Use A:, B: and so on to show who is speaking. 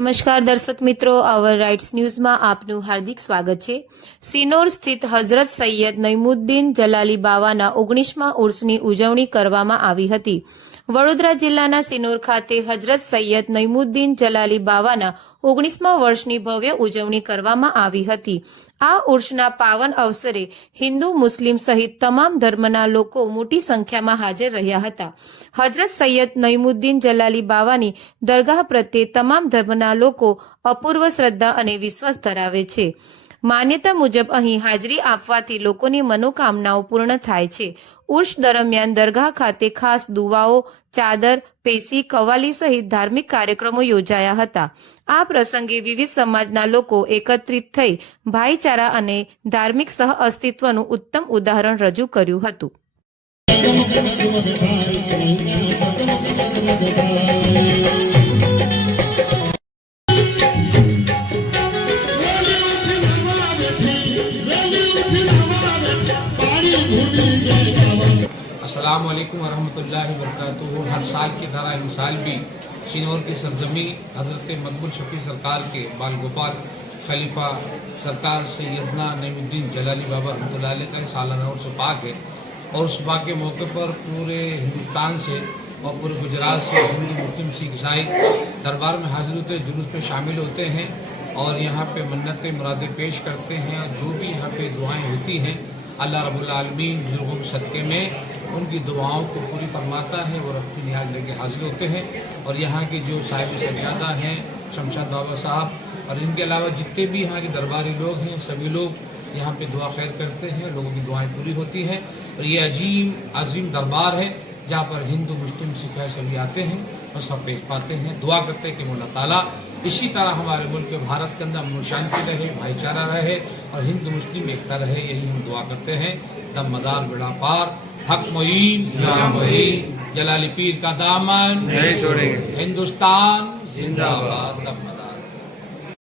A: નમસ્કાર દર્શક મિત્રો અવર રાઇટ્સ ન્યૂઝમાં આપનું હાર્દિક સ્વાગત છે. સિનોર સ્થિત હઝરત સૈયદ નઈમુદ્દીન જલાલી બાવાના ઓગણીસમાં ઉર્સની ઉજવણી કરવામાં આવી હતી. વડોદરા જિલ્લાના સિનોર ખાતે હઝરત સૈયદ નઈમુદ્દીન જલાલી બાવાના ઓગણીસમા વર્ષની ભવ્ય ઉજવણી કરવામાં આવી હતી. આ ઉર્ષના પાવન અવસરે હિન્દુ, મુસ્લિમ સહિત તમામ ધર્મના લોકો મોટી સંખ્યામાં હાજર રહ્યા હતા. હજરત સૈયદ નઈમુદ્દીન જલાલી બાવાની દરગાહ પ્રત્યે તમામ ધર્મના લોકો અપૂર્વ શ્રદ્ધા અને વિશ્વાસ ધરાવે છે. માન્યતા મુજબ અહીં હાજરી આપવાથી લોકોની મનોકામનાઓ પૂર્ણ થાય છે. ઉર્ષ દરમિયાન દરગાહ ખાતે ખાસ દુવાઓ, ચાદર, પેશી, કવાલી સહિત ધાર્મિક કાર્યક્રમો યોજાયા હતા. આ પ્રસંગે વિવિધ સમાજના લોકો એકત્રિત થઈ ભાઈચારા અને ધાર્મિક સહ અસ્તિત્વનું ઉત્તમ ઉદાહરણ રજૂ કર્યું હતું.
B: السلام علیکم ورحمۃ اللہ وبرکاتہ۔ ہر سال کی طرح ان سال بھی سینور کی سرزمی حضرت مقبول شفیع سرکار کے بال گوپال خلیفہ سرکار سیدنا نعیم الدین جلالی بابا رحمۃ اللہ علیہ کا سالانہ اور سپاک ہے اور اس سپاک کے موقع پر پورے ہندوستان سے اور پورے گجرات سے ہندو مسلم سکھ عیسائی دربار میں حاضر ہوتے جلوس میں شامل ہوتے ہیں اور یہاں پہ منت مرادیں پیش کرتے ہیں اور جو بھی یہاں پہ دعائیں ہوتی ہیں اللہ رب العالمین بزرگوں صدقے میں ان کی دعاؤں کو پوری فرماتا ہے وہ رب کی نیاز لے کے حاضر ہوتے ہیں اور یہاں کے جو صاحب سجادہ ہیں، شمشاد بابا صاحب، اور ان کے علاوہ جتنے بھی یہاں کے درباری لوگ ہیں، سبھی لوگ یہاں پہ دعا خیر کرتے ہیں، لوگوں کی دعائیں پوری ہوتی ہیں اور یہ عظیم عظیم دربار ہے جہاں پر ہندو، مسلم، سکھ سبھی آتے ہیں اور سب پیش پاتے ہیں، دعا کرتے ہیں کہ مولا تعالیٰ اسی طرح ہمارے ملک بھارت کے اندر مشانتی رہے بھائی چارہ رہے اور ہندو مسلم ایکتا رہے یہی ہم دعا کرتے ہیں۔ دم مدار بڑا پار حق معین معین جلالی پیر کا دامن نہیں چھوڑیں گے۔ ہندوستان زندہ آباد دم مدار۔